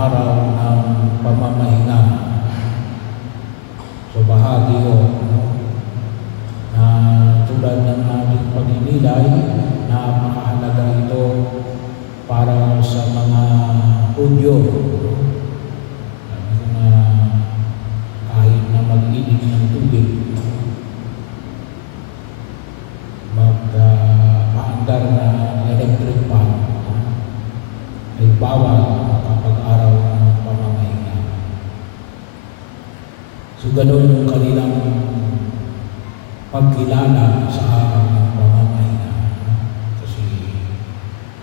araw ng pamamahinga. So bahagi yun, na tulad ng ating pagninilay, napakahalaga ito para sa mga Hudyo. Kahit na mag-inig ng tubig, mag-aandar na electric pan, ay bawal kapag araw ng pamamahinga. So ganoon yung kanilang pagkilala sa araw ng pamamahinga. Kasi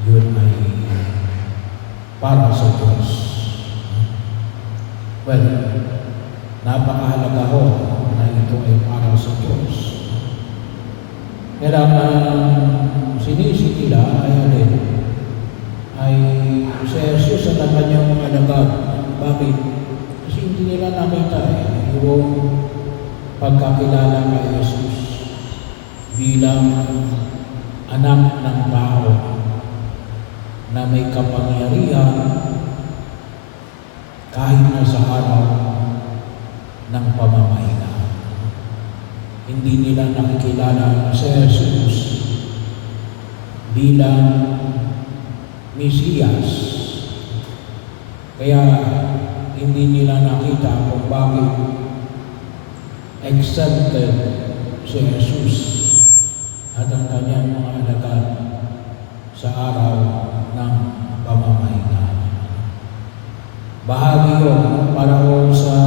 yun ay para sa Diyos. Well, napakahalaga ho na ito ay para sa Diyos. Kaya sinisi nila ay si Jesus at ang kanyang mga alagad. Bakit? Kasi hindi nila nakita yung pagkakilala kay Jesus bilang anak ng tao na may kapangyarihan kahit na sa araw ng pamamahinga. Hindi nila nakikilala si Jesus bilang Mesiyas. Kaya hindi nila nakita kung bakit exempted si Jesus at ang kanyang mga alagad sa araw ng pamamahinga. Bahagi yun para sa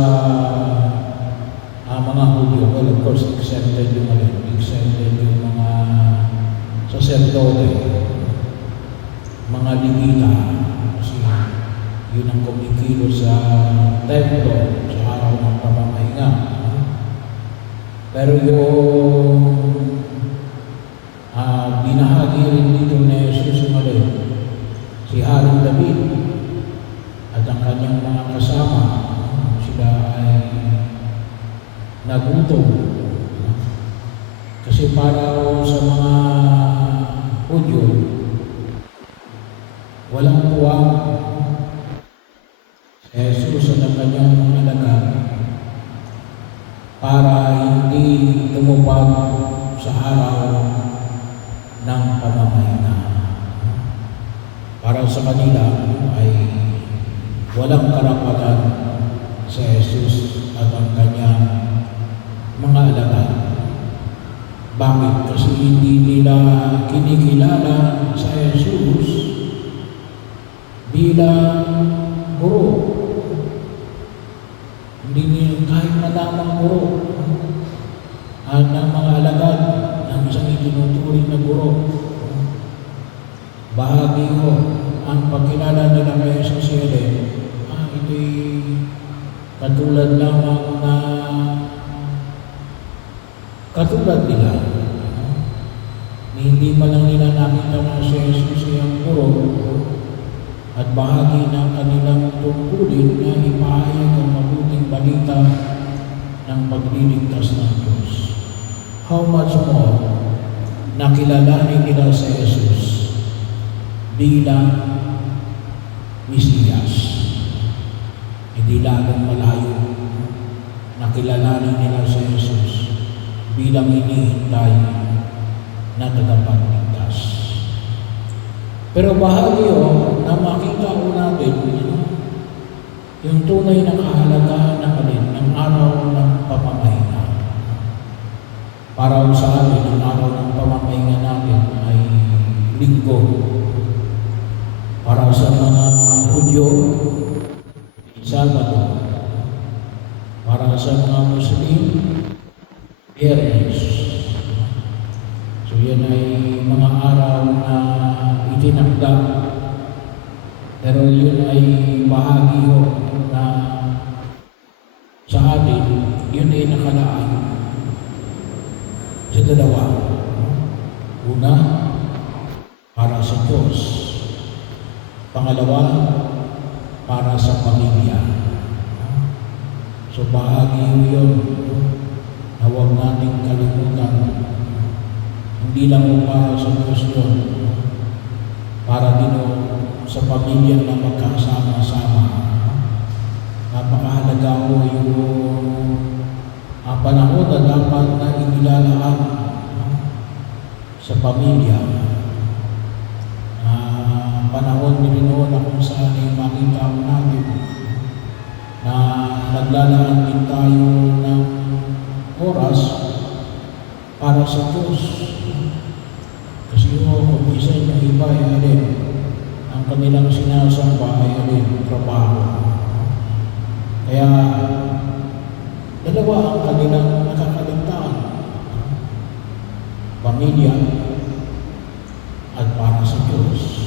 mga Hudyo. Well, of course, exempted yung mga saserdote, mga Levita, kasi yun ang kumikilo sa templo sa araw ng pamamahinga. Pero yung binahagi rin dito ni Jesus si Haring David at ang kanyang mga kasama, sila ay nagutom. Kasi para sa mga Hudyo, walang puwang Jesus at ang kanyang mga alagad para hindi tumupag sa araw ng pamamahinga. Para sa kanila ay walang karapatan si Jesus at ang kanyang mga alagad. Bakit? Kasi hindi nila kinikilala sa Jesus bilang guro. Hindi nila kahit matamang guro at ng mga alagad ng isang itinuturing na guro. Bahagi ko ang pagkilala nila kay Jesus ito'y katulad lamang na katulad nila. Hindi man lang nila nakita na si Jesus ang guro at bahagi ng kanilang tungkulin na ipahayag ang mabuting balita ng pagliligtas ng Diyos. How much more nakilalanin nila si Jesus bilang Mesiyas. Hindi lalong malayo nakilalanin nila si Jesus bilang hinihintay na tagapagligtas. Pero bahagi yun na makita ko natin yung tunay na kahalagahan ng araw ng pamamahinga. Para sa atin, ang araw ng pamamahinga natin ay linggo. Para sa mga Hudyo, Sabado. Para sa mga Muslim, Biyernes. So yan ay mga araw na itinakda. Pero yun ay bahagi na sa atin, yun ay nakalaan sa dalawa. Una, para sa Diyos. Pangalawa, para sa pamilya. So bahagi yun na huwag nating kalimutan. Hindi lang para sa Diyos yun, para din sa pamilya na magkasama-sama sa pamilya. Panahon din noon na kung saan ay makita ko natin na naglalaan din tayo ng oras para sa Diyos. Kasi kung minsan yung iba ay alin, ang kanilang sinasamba ay alin, trabaho. Kaya dalawa ang kanilang nakakaligtaan, pamilya at para sa Diyos.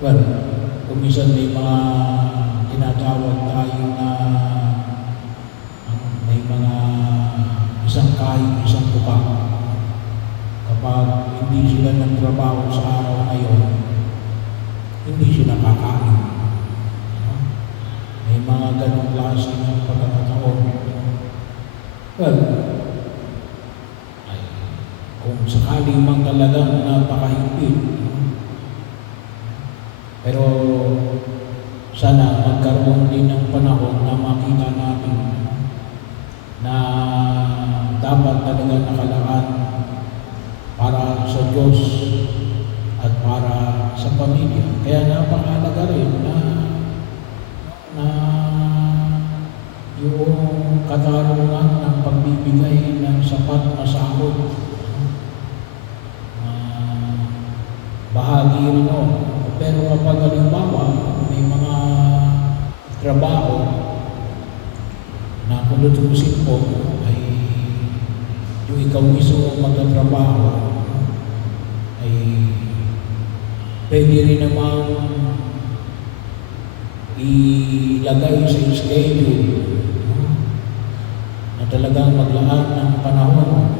Well, kung minsan may mga tinatawag tayo na may mga isang kain, isang buka. Kapag hindi sila nagtrabaho sa araw na yun, hindi sila kakain. May mga ganong klase ng pagkakataon. Well, kung sakali man talagang napakahigpit, pero sana magkaroon din ng panahon na makita natin na dapat talaga nakalaan para sa Diyos at para sa pamilya. Kaya napakahalaga rin na yung katarungan ng pagbibigay ng sapat na sahod. Bahagi rin o. Pero kapag halimbawa may mga trabaho na kung lutusin po ay yung ikaw mismo magtatrabaho ay pwede rin namang ilagay sa schedule na talagang maglaan ng panahon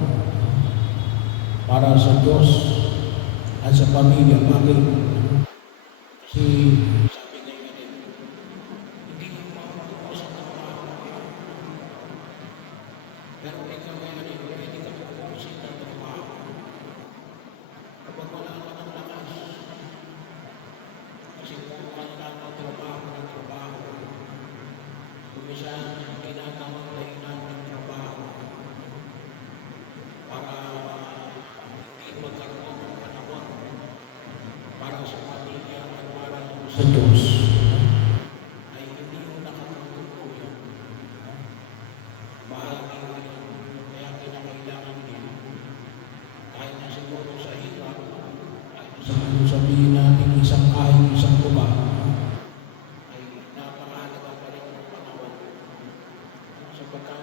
para sa Diyos at sa pamilya. Bakit? Kasi sabi nga yun hindi mo makakapos sa trabaho. Pero ikaw ay pwede ka pupusin ng trabaho. Kapag wala ka ng lakas, kasi kung wala ka ng trabaho, kumisan ginagawang dahilan ng trabaho para hindi magkaroon ng panahon para sa pamilya at para sa Diyos ay hindi mo nakatutulog. Bahagi mo yun, kaya kinakailangan din kahit na siguro sa hirap, kahit na siguro sabihin natin isang kahit isang buka, ay napakahalaga pa rin ng panahon sapagkat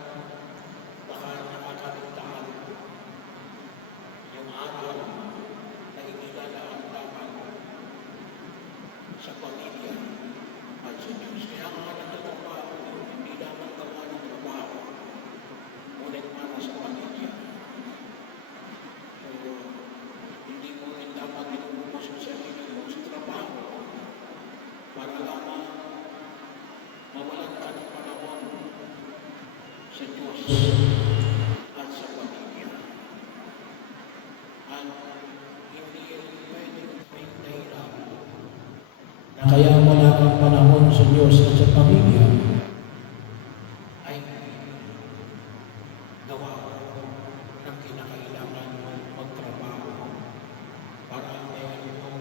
baka nakakaligtaan yung araw na inilalaan dapat sa pamilya at sa Diyos. Kaya ang nagtatrabaho, hindi dapat gawa ng trabaho, ngunit para sa pamilya. So, hindi mo rin dapat inubos sa sarili mo sa trabaho para lamang mawalan ka ng panahon sa Diyos at sa pamilya. At hindi pwedeng may dahilan na kaya wala kang panahon sa Diyos at sa pamilya ay gawa ng kinakailangan mong magtrabaho para meron mo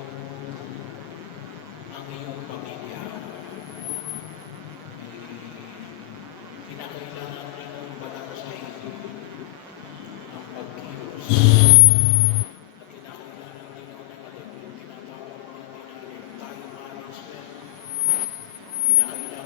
ang iyong pamilya. Ay kinakailangan rin mong balansahin ang pagkilos. At kinakailangan din yung tinatawag natin time management. Kinakailangan